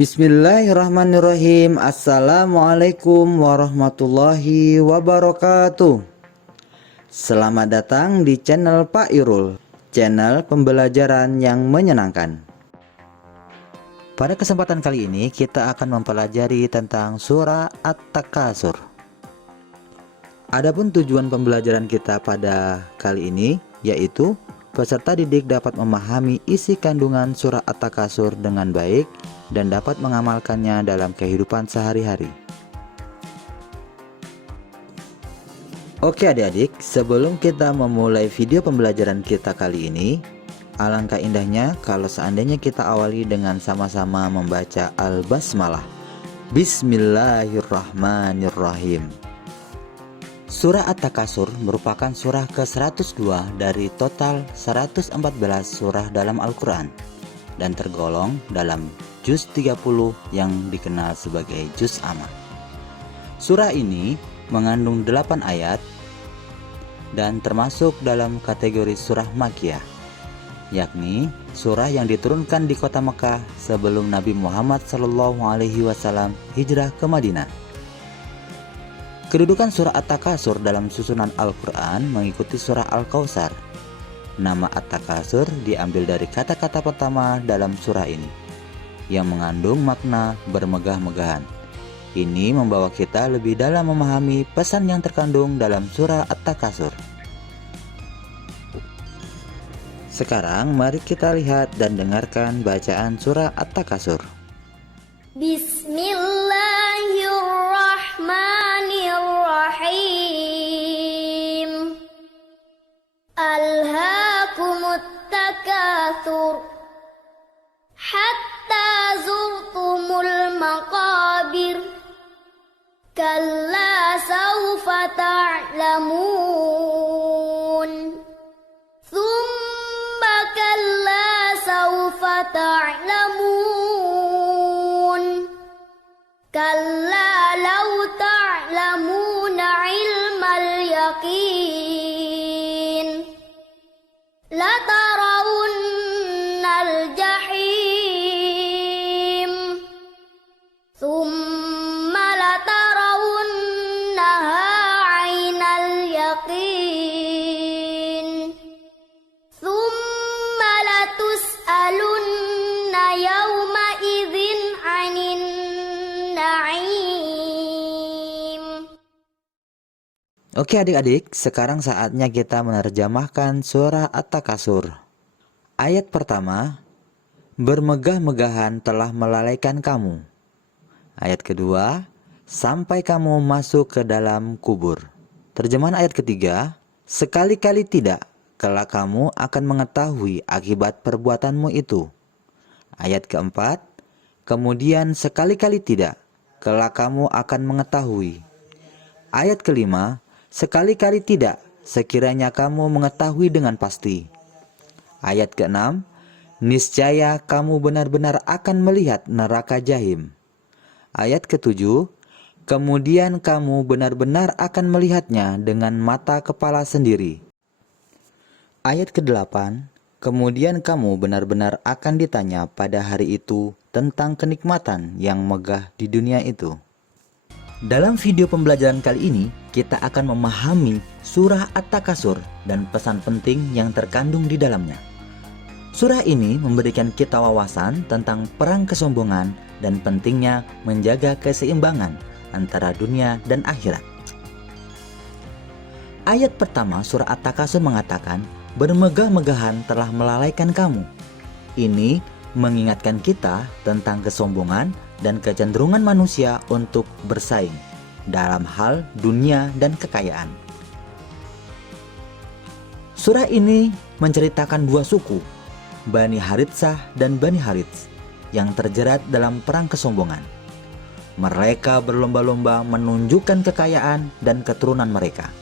Bismillahirrahmanirrahim. Assalamualaikum warahmatullahi wabarakatuh. Selamat datang di channel Pak Irul, channel pembelajaran yang menyenangkan. Pada kesempatan kali ini kita akan mempelajari tentang surah At-Takasur. Adapun tujuan pembelajaran kita pada kali ini yaitu peserta didik dapat memahami isi kandungan surah At-Takasur dengan baik dan dapat mengamalkannya dalam kehidupan sehari-hari. Oke adik-adik, sebelum kita memulai video pembelajaran kita kali ini, alangkah indahnya kalau seandainya kita awali dengan sama-sama membaca Al-Basmalah. Bismillahirrahmanirrahim. Surah At-Takasur merupakan surah ke-102 dari total 114 surah dalam Al-Quran dan tergolong dalam juz 30 yang dikenal sebagai juz amma. Surah ini mengandung 8 ayat dan termasuk dalam kategori surah Makkiyah, yakni surah yang diturunkan di kota Mekah sebelum Nabi Muhammad SAW hijrah ke Madinah. Kedudukan surah At-Takasur dalam susunan Al-Quran mengikuti surah Al-Kautsar. Nama At-Takasur diambil dari kata-kata pertama dalam surah ini yang mengandung makna bermegah-megahan. Ini membawa kita lebih dalam memahami pesan yang terkandung dalam surah At-Takasur. Sekarang mari kita lihat dan dengarkan bacaan surah At-Takasur. Bismillahirrahmanirrahim. Alhaakumut takatsur hatta zurtumul maqabir. Kalla sawfa ta'lamun. Thumma kalla sawfa ta'lamun. Kalla law ta'lamuna ilmal yaqin. La tarawunnal jahim. Thumma la tarawunnaha 'ainal yaqin. Thumma la tus'alunna yawma idzin 'anin na'im. Oke adik-adik, sekarang saatnya kita menerjemahkan surah At-Takasur. Ayat pertama, bermegah-megahan telah melalaikan kamu. Ayat kedua, sampai kamu masuk ke dalam kubur. Terjemahan ayat ketiga, sekali-kali tidak, kelak kamu akan mengetahui akibat perbuatanmu itu. Ayat keempat, kemudian sekali-kali tidak, kelak kamu akan mengetahui. Ayat kelima, sekali-kali tidak, sekiranya kamu mengetahui dengan pasti. Ayat keenam, niscaya kamu benar-benar akan melihat neraka jahim. Ayat ketujuh, kemudian kamu benar-benar akan melihatnya dengan mata kepala sendiri. Ayat ke-8, kemudian kamu benar-benar akan ditanya pada hari itu tentang kenikmatan yang megah di dunia itu. Dalam video pembelajaran kali ini, kita akan memahami surah At-Takasur dan pesan penting yang terkandung di dalamnya. Surah ini memberikan kita wawasan tentang perang kesombongan dan pentingnya menjaga keseimbangan antara dunia dan akhirat. Ayat pertama surah At-Takasur mengatakan, bermegah-megahan telah melalaikan kamu. Ini mengingatkan kita tentang kesombongan dan kecenderungan manusia untuk bersaing dalam hal dunia dan kekayaan. Surah ini menceritakan dua suku, Bani Haritsah dan Bani Harits, yang terjerat dalam perang kesombongan. Mereka berlomba-lomba menunjukkan kekayaan dan keturunan mereka.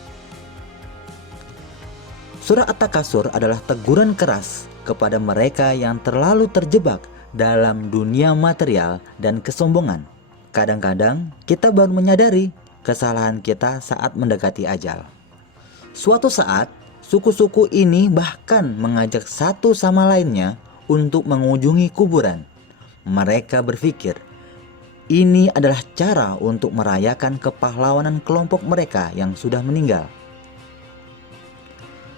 Surah At-Takasur adalah teguran keras kepada mereka yang terlalu terjebak dalam dunia material dan kesombongan. Kadang-kadang kita baru menyadari kesalahan kita saat mendekati ajal. Suatu saat, suku-suku ini bahkan mengajak satu sama lainnya untuk mengunjungi kuburan. Mereka berpikir Ini adalah cara untuk merayakan kepahlawanan kelompok mereka yang sudah meninggal.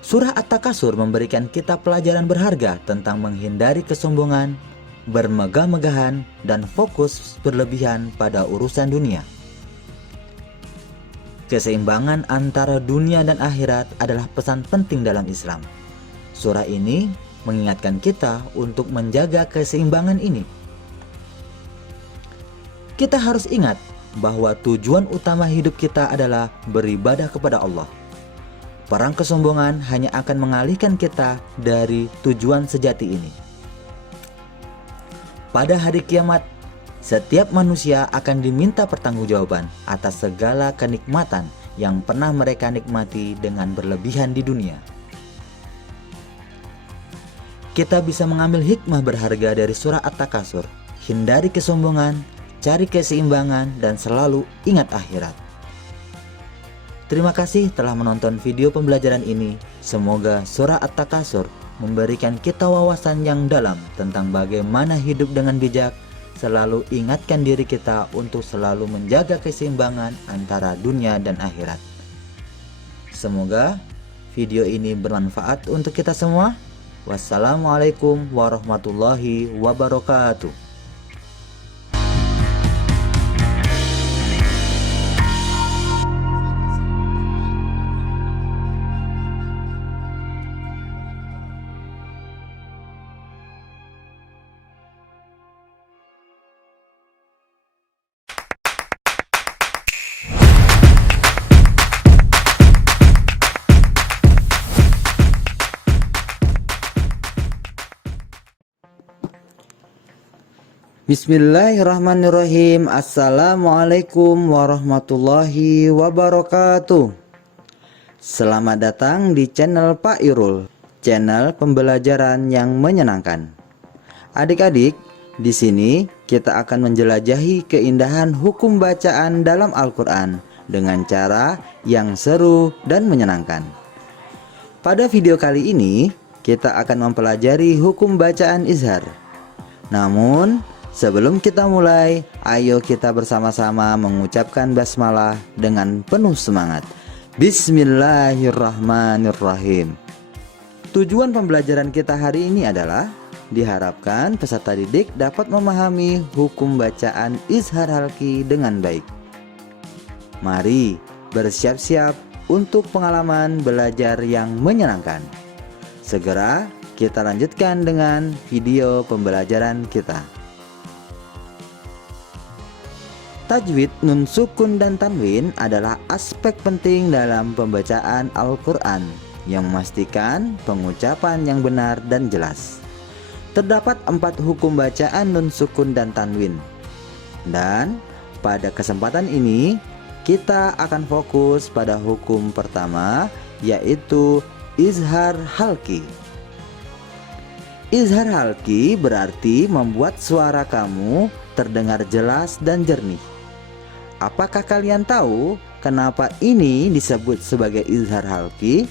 Surah At-Takasur memberikan kita pelajaran berharga tentang menghindari kesombongan, bermegah-megahan, dan fokus berlebihan pada urusan dunia. Keseimbangan antara dunia dan akhirat adalah pesan penting dalam Islam. Surah ini mengingatkan kita untuk menjaga keseimbangan ini. Kita harus ingat bahwa tujuan utama hidup kita adalah beribadah kepada Allah. Perang kesombongan hanya akan mengalihkan kita dari tujuan sejati ini. Pada hari kiamat, setiap manusia akan diminta pertanggungjawaban atas segala kenikmatan yang pernah mereka nikmati dengan berlebihan di dunia. Kita bisa mengambil hikmah berharga dari surah At-Takasur. Hindari kesombongan, cari keseimbangan, dan selalu ingat akhirat. Terima kasih telah menonton video pembelajaran ini. Semoga surah At-Takasur memberikan kita wawasan yang dalam tentang bagaimana hidup dengan bijak. Selalu ingatkan diri kita untuk selalu menjaga keseimbangan antara dunia dan akhirat. Semoga video ini bermanfaat untuk kita semua. Wassalamualaikum warahmatullahi wabarakatuh. Bismillahirrahmanirrahim. Assalamualaikum warahmatullahi wabarakatuh. Selamat datang di channel Pak Irul, channel pembelajaran yang menyenangkan. Adik-adik, di sini kita akan menjelajahi keindahan hukum bacaan dalam Al-Quran dengan cara yang seru dan menyenangkan. Pada video kali ini, kita akan mempelajari hukum bacaan izhar. Namun, sebelum kita mulai, ayo kita bersama-sama mengucapkan basmalah dengan penuh semangat. Bismillahirrahmanirrahim. Tujuan pembelajaran kita hari ini adalah diharapkan peserta didik dapat memahami hukum bacaan izhar halki dengan baik. Mari bersiap-siap untuk pengalaman belajar yang menyenangkan. Segera kita lanjutkan dengan video pembelajaran kita. Tajwid, nun sukun, dan tanwin adalah aspek penting dalam pembacaan Al-Quran yang memastikan pengucapan yang benar dan jelas. Terdapat 4 hukum bacaan nun sukun dan tanwin. Dan pada kesempatan ini kita akan fokus pada hukum pertama, yaitu izhar halki. Izhar halki berarti membuat suara kamu terdengar jelas dan jernih. Apakah kalian tahu kenapa ini disebut sebagai izhar halki?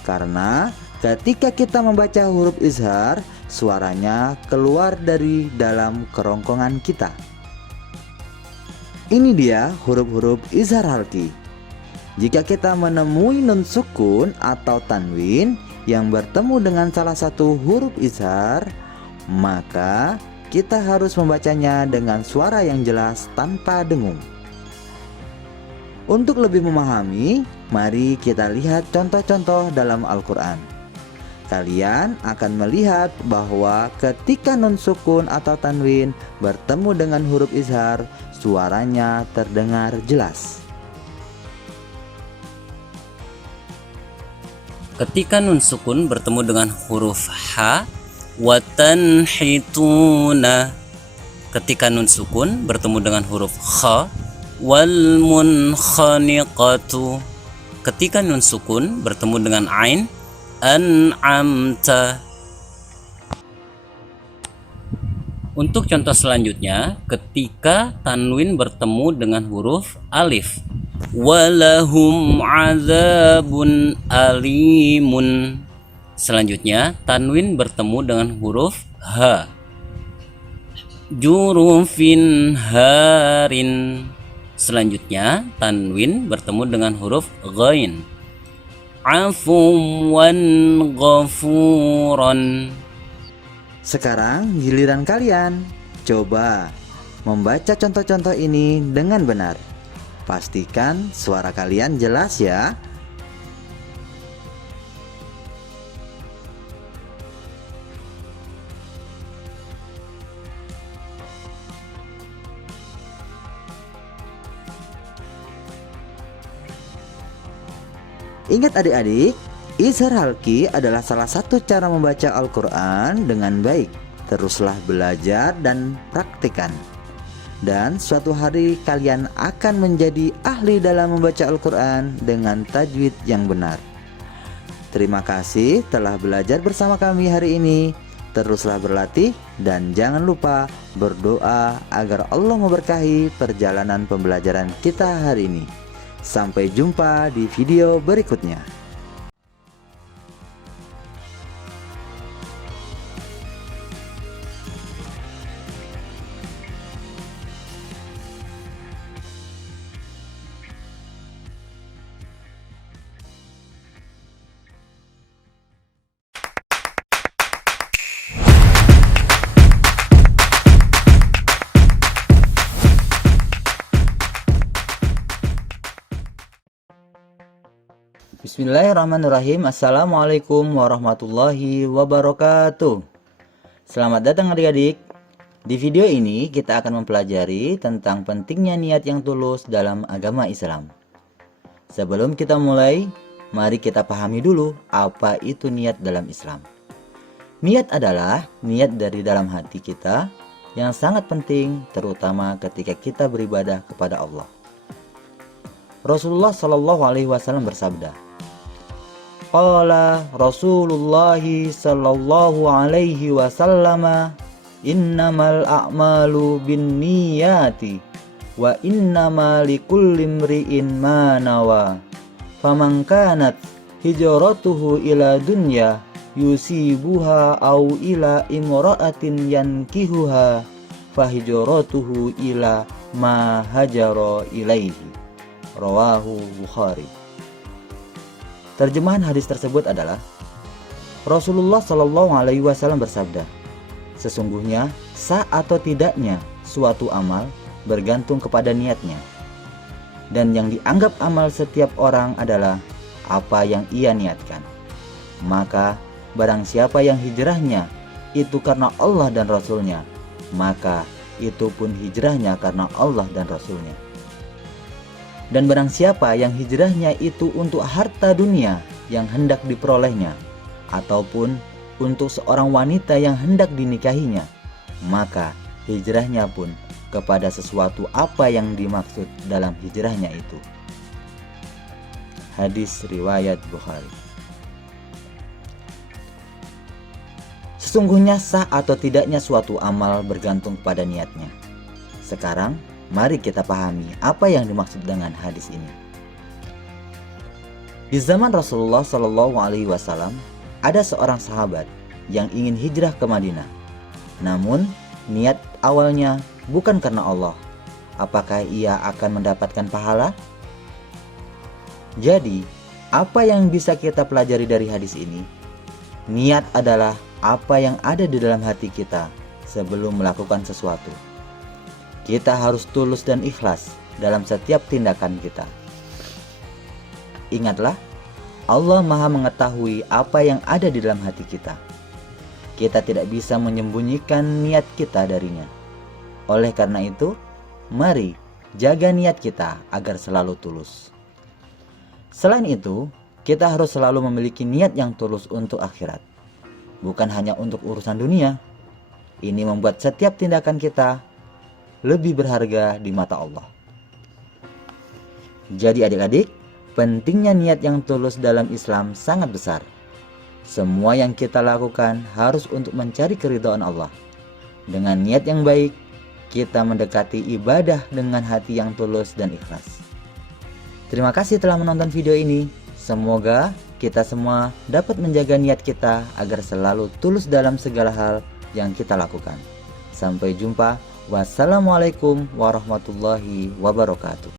Karena ketika kita membaca huruf izhar, suaranya keluar dari dalam kerongkongan kita. Ini dia huruf-huruf izhar halki. Jika kita menemui nun sukun atau tanwin yang bertemu dengan salah satu huruf izhar, maka kita harus membacanya dengan suara yang jelas tanpa dengung. Untuk lebih memahami, mari kita lihat contoh-contoh dalam Al-Quran. Kalian akan melihat bahwa ketika nun sukun atau tanwin bertemu dengan huruf izhar, suaranya terdengar jelas. Ketika nun sukun bertemu dengan huruf ha, wa tanhituna. Ketika nun sukun bertemu dengan huruf kha, wal munkhaniqatu. Ketika nun sukun bertemu dengan ain, an'amta. Untuk contoh selanjutnya, ketika tanwin bertemu dengan huruf alif, walahum azabun alimun. Selanjutnya, tanwin bertemu dengan huruf ha. jurufin harin. Selanjutnya tanwin bertemu dengan huruf ghain. Afuwan ghafuran. Sekarang giliran kalian. Coba membaca contoh-contoh ini dengan benar. Pastikan suara kalian jelas ya. Ingat adik-adik, izhar halqi adalah salah satu cara membaca Al-Quran dengan baik. Teruslah belajar dan praktikkan. Dan suatu hari kalian akan menjadi ahli dalam membaca Al-Quran dengan tajwid yang benar. Terima kasih telah belajar bersama kami hari ini. Teruslah berlatih dan jangan lupa berdoa agar Allah memberkahi perjalanan pembelajaran kita hari ini. Sampai jumpa di video berikutnya. Bismillahirrahmanirrahim. Assalamualaikum warahmatullahi wabarakatuh. Selamat datang adik-adik. Di video ini kita akan mempelajari tentang pentingnya niat yang tulus dalam agama Islam. Sebelum kita mulai, mari kita pahami dulu apa itu niat dalam Islam. Niat adalah niat dari dalam hati kita yang sangat penting, terutama ketika kita beribadah kepada Allah. Rasulullah Shallallahu Alaihi Wasallam bersabda, Qala Rasulullah sallallahu alaihi wasallam, innamal a'malu binniyati wa innama likulli imri'in ma nawa. Faman kanat hijratuhu ila dunya yusibuha aw ila imra'atin yankihuha fahijratuhu ila ma hajara ilaihi. Rawahu Bukhari. Terjemahan hadis tersebut adalah Rasulullah Shallallahu Alaihi Wasallam bersabda, sesungguhnya sah atau tidaknya suatu amal bergantung kepada niatnya, dan yang dianggap amal setiap orang adalah apa yang ia niatkan. Maka barang siapa yang hijrahnya itu karena Allah dan Rasulnya, maka itu pun hijrahnya karena Allah dan Rasulnya. Dan barang siapa yang hijrahnya itu untuk harta dunia yang hendak diperolehnya, ataupun untuk seorang wanita yang hendak dinikahinya, maka hijrahnya pun kepada sesuatu apa yang dimaksud dalam hijrahnya itu. Hadis riwayat Bukhari. Sesungguhnya sah atau tidaknya suatu amal bergantung pada niatnya. Sekarang mari kita pahami apa yang dimaksud dengan hadis ini. Di zaman Rasulullah Shallallahu Alaihi Wasallam ada seorang sahabat yang ingin hijrah ke Madinah. Namun niat awalnya bukan karena Allah. Apakah ia akan mendapatkan pahala? Jadi apa yang bisa kita pelajari dari hadis ini? Niat adalah apa yang ada di dalam hati kita sebelum melakukan sesuatu. Kita harus tulus dan ikhlas dalam setiap tindakan kita. Ingatlah, Allah Maha mengetahui apa yang ada di dalam hati kita. Kita tidak bisa menyembunyikan niat kita darinya. Oleh karena itu, mari jaga niat kita agar selalu tulus. Selain itu, kita harus selalu memiliki niat yang tulus untuk akhirat, bukan hanya untuk urusan dunia. Ini membuat setiap tindakan kita lebih berharga di mata Allah. Jadi adik-adik, pentingnya niat yang tulus dalam Islam sangat besar. Semua yang kita lakukan harus untuk mencari keridhaan Allah. Dengan niat yang baik, kita mendekati ibadah dengan hati yang tulus dan ikhlas. Terima kasih telah menonton video ini. Semoga kita semua dapat menjaga niat kita agar selalu tulus dalam segala hal yang kita lakukan. Sampai jumpa. Wassalamualaikum warahmatullahi wabarakatuh.